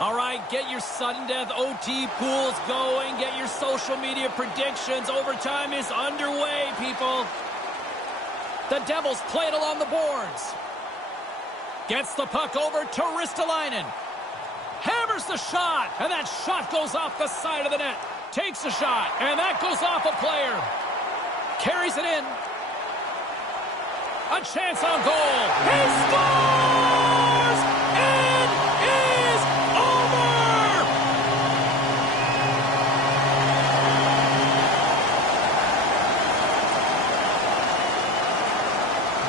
All right, get your sudden death OT pools going. Get your social media predictions. Overtime is underway, people. The Devils play it along the boards. Gets the puck over to Ristolainen. Hammers the shot, and that shot goes off the side of the net. Takes a shot, and that goes off a player. Carries it in. A chance on goal. He scores! It is over!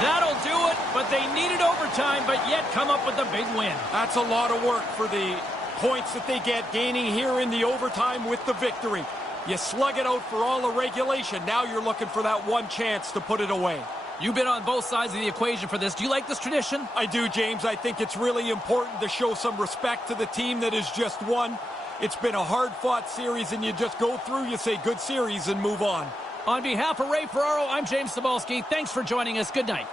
That'll do it, but they needed overtime, but yet come up with a big win. That's a lot of work for the points that they get gaining here in the overtime with the victory. You slug it out for all the regulation. Now you're looking for that one chance to put it away. You've been on both sides of the equation for this. Do you like this tradition? I do, James. I think it's really important to show some respect to the team that has just won. It's been a hard-fought series, and you just go through, you say good series, and move on. On behalf of Ray Ferraro, I'm James Cybulski. Thanks for joining us. Good night.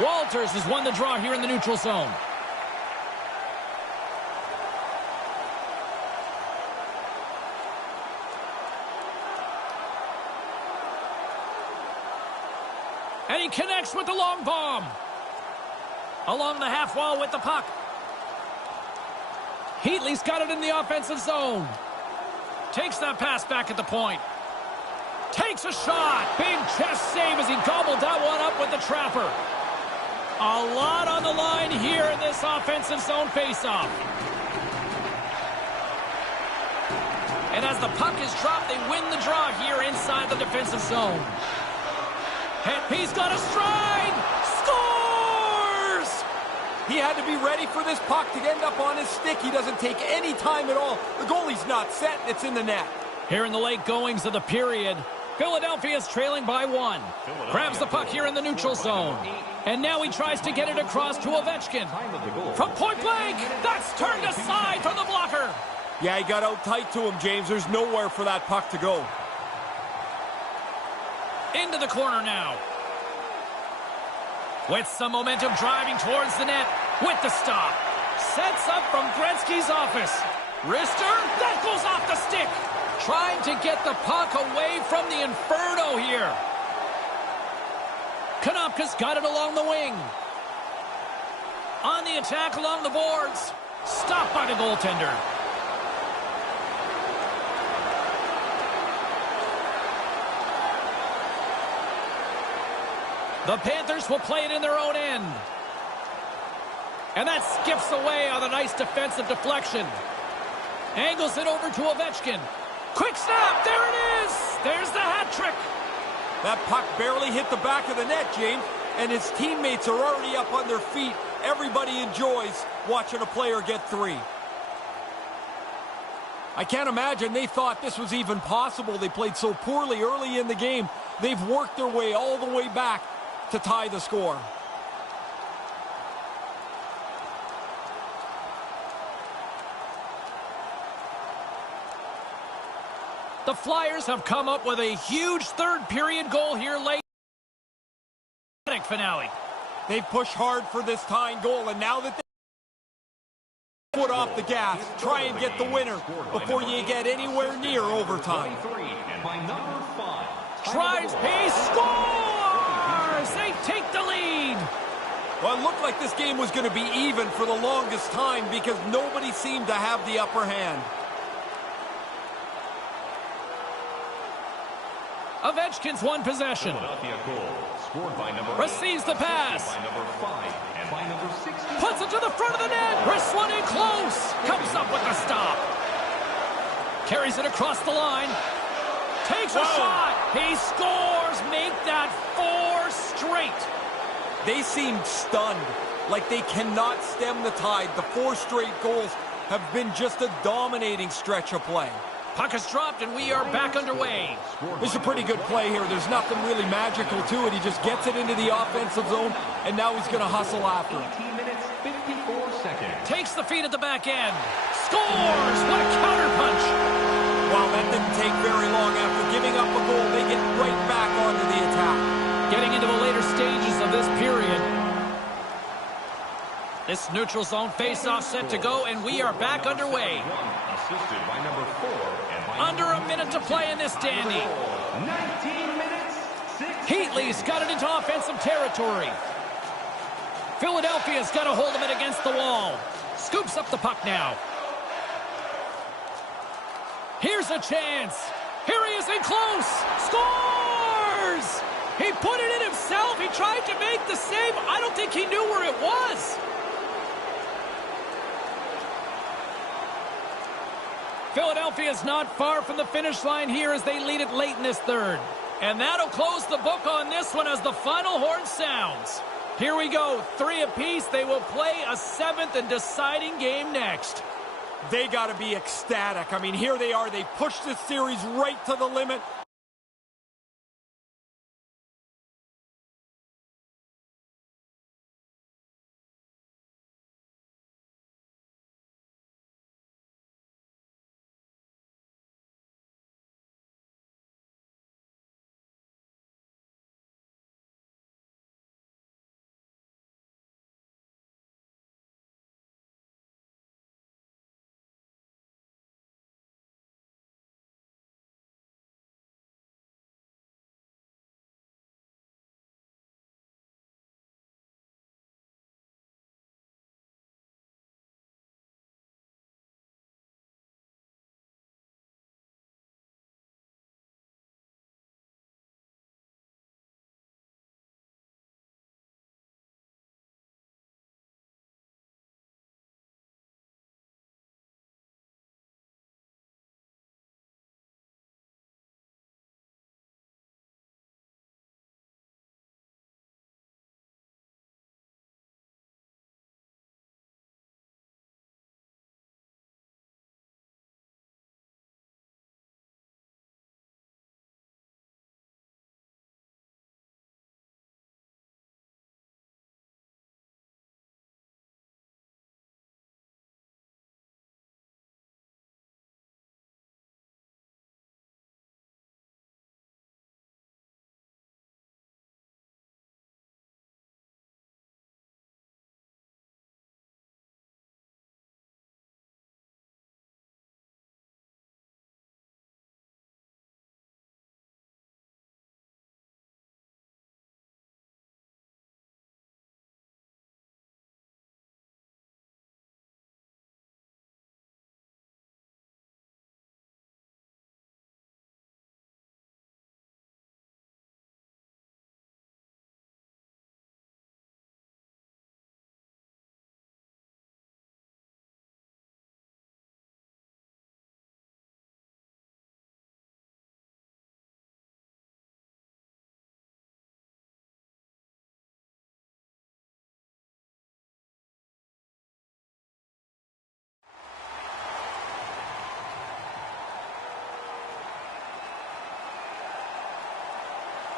Walters has won the draw here in the neutral zone. connects with the long bomb. Along the half wall with the puck. Heatley's got it in the offensive zone. Takes that pass back at the point. Takes a shot. Big chest save as he gobbled that one up with the trapper. A lot on the line here in this offensive zone faceoff. And as the puck is dropped, they win the draw here inside the defensive zone. And he's got a stride. Scores! He had to be ready for this puck to end up on his stick. He doesn't take any time at all. The goalie's not set. It's in the net. Here in the late goings of the period, Philadelphia's trailing by 1. Grabs the puck here in the neutral zone. And now he tries to get it across to Ovechkin. From point blank, that's turned aside from the blocker. Yeah, he got out tight to him, James. There's nowhere for that puck to go. Into the corner now. With some momentum driving towards the net. With the stop. Sets up from Gretzky's office. Wrister, that goes off the stick. Trying to get the puck away from the Inferno here. Konopka's got it along the wing. On the attack along the boards. Stopped by the goaltender. The Panthers will play it in their own end. And that skips away on a nice defensive deflection. Angles it over to Ovechkin. Quick snap, there it is! There's the hat trick. That puck barely hit the back of the net, James, and his teammates are already up on their feet. Everybody enjoys watching a player get 3. I can't imagine they thought this was even possible. They played so poorly early in the game. They've worked their way all the way back to tie the score. The Flyers have come up with a huge third-period goal here late. Finale. They've pushed hard for this tying goal, and now that they foot off the gas, try and get the winner before you get anywhere near overtime. Tries, he scores! They take the lead. Well, it looked like this game was going to be even for the longest time because nobody seemed to have the upper hand. Ovechkin's won possession. Receives the pass. Puts it to the front of the net. Wrists one in close. Comes up with the stop. Carries it across the line. Takes a shot. He scores. Make that 4 straight. They seemed stunned, like they cannot stem the tide. The 4 straight goals have been just a dominating stretch of play. Puck is dropped, and we are back underway. This is a pretty good play here. There's nothing really magical to it. He just gets it into the offensive zone, and now he's going to hustle after it. 18 minutes, 54 seconds. Takes the feed at the back end. Scores! What a counterpunch! Wow, that didn't take very long. After giving up a goal, they get right back onto the attack. Getting into the later stages of this period. This neutral zone face-off set to go, and we are back underway. Assisted by number 4. Under a minute to play in this dandy. 19 minutes, 6 Heatley's got it into offensive territory. Philadelphia's got a hold of it against the wall. Scoops up the puck now. Here's a chance. Here he is in close. Scores! He put it in himself. He tried to make the save. I don't think he knew where it was. Philadelphia's not far from the finish line here as they lead it late in this third. And that'll close the book on this one as the final horn sounds. Here we go, 3 apiece. They will play a 7th and deciding game next. They got to be ecstatic. I mean, here they are. They pushed this series right to the limit.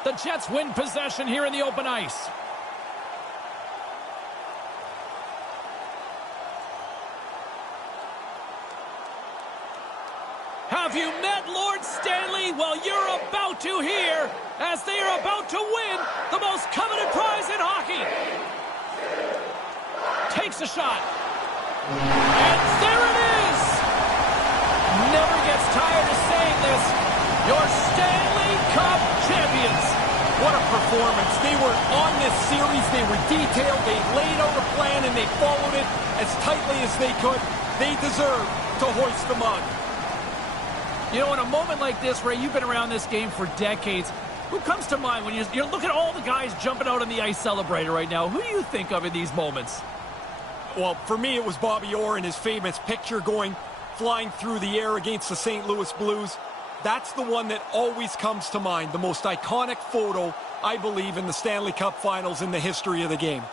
The Jets win possession here in the open ice. Have you met Lord Stanley? Well, you're about to hear, as they are about to win the most coveted prize in hockey. Takes a shot. And there it is! Never gets tired of saying this. Your Stanley Cup champions. What a performance. They were on this series. They were detailed. They laid out a plan, and they followed it as tightly as they could. They deserve to hoist the mug. You know, in a moment like this, Ray, you've been around this game for decades. Who comes to mind when you look at all the guys jumping out on the ice celebrating right now? Who do you think of in these moments? Well, for me, it was Bobby Orr and his famous picture flying through the air against the St. Louis Blues. That's the one that always comes to mind. The most iconic photo, I believe, in the Stanley Cup Finals in the history of the game.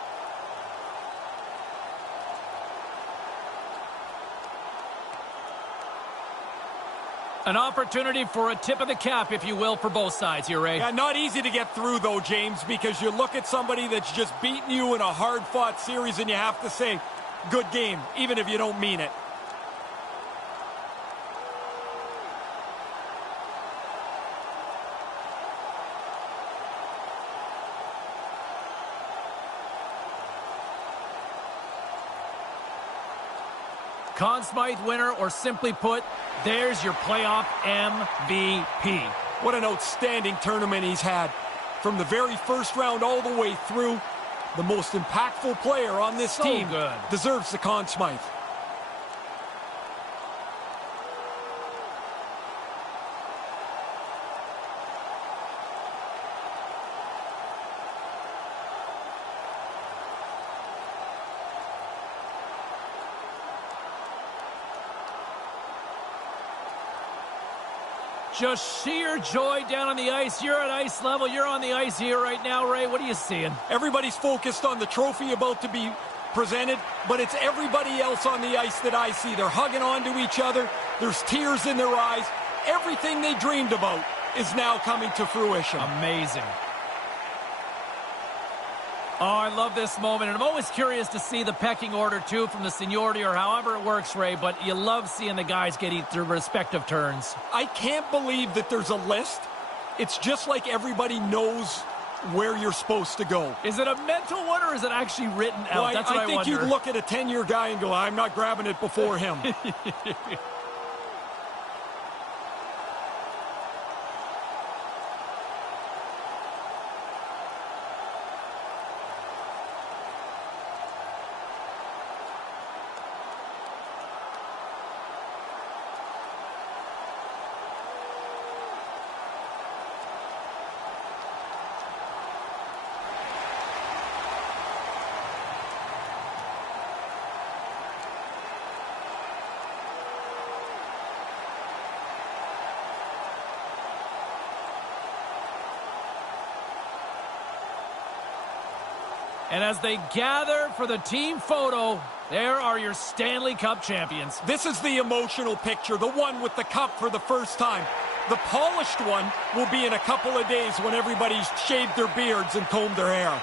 An opportunity for a tip of the cap, if you will, for both sides here, Ray. Yeah, not easy to get through, though, James, because you look at somebody that's just beaten you in a hard-fought series, and you have to say, good game, even if you don't mean it. Conn Smythe winner, or simply put, there's your playoff MVP. What an outstanding tournament he's had. From the very first round all the way through, the most impactful player on this team deserves the Conn Smythe. Just sheer joy down on the ice. You're at ice level. You're on the ice here right now, Ray. What are you seeing? Everybody's focused on the trophy about to be presented, but it's everybody else on the ice that I see. They're hugging on to each other. There's tears in their eyes. Everything they dreamed about is now coming to fruition. Amazing. Oh, I love this moment, and I'm always curious to see the pecking order, too, from the seniority or however it works, Ray, but you love seeing the guys getting their respective turns. I can't believe that there's a list. It's just like everybody knows where you're supposed to go. Is it a mental one, or is it actually written out? Well, That's what I think wonder. you'd look at a 10-year guy and go, I'm not grabbing it before him. And as they gather for the team photo, there are your Stanley Cup champions. This is the emotional picture, the one with the cup for the first time. The polished one will be in a couple of days when everybody's shaved their beards and combed their hair.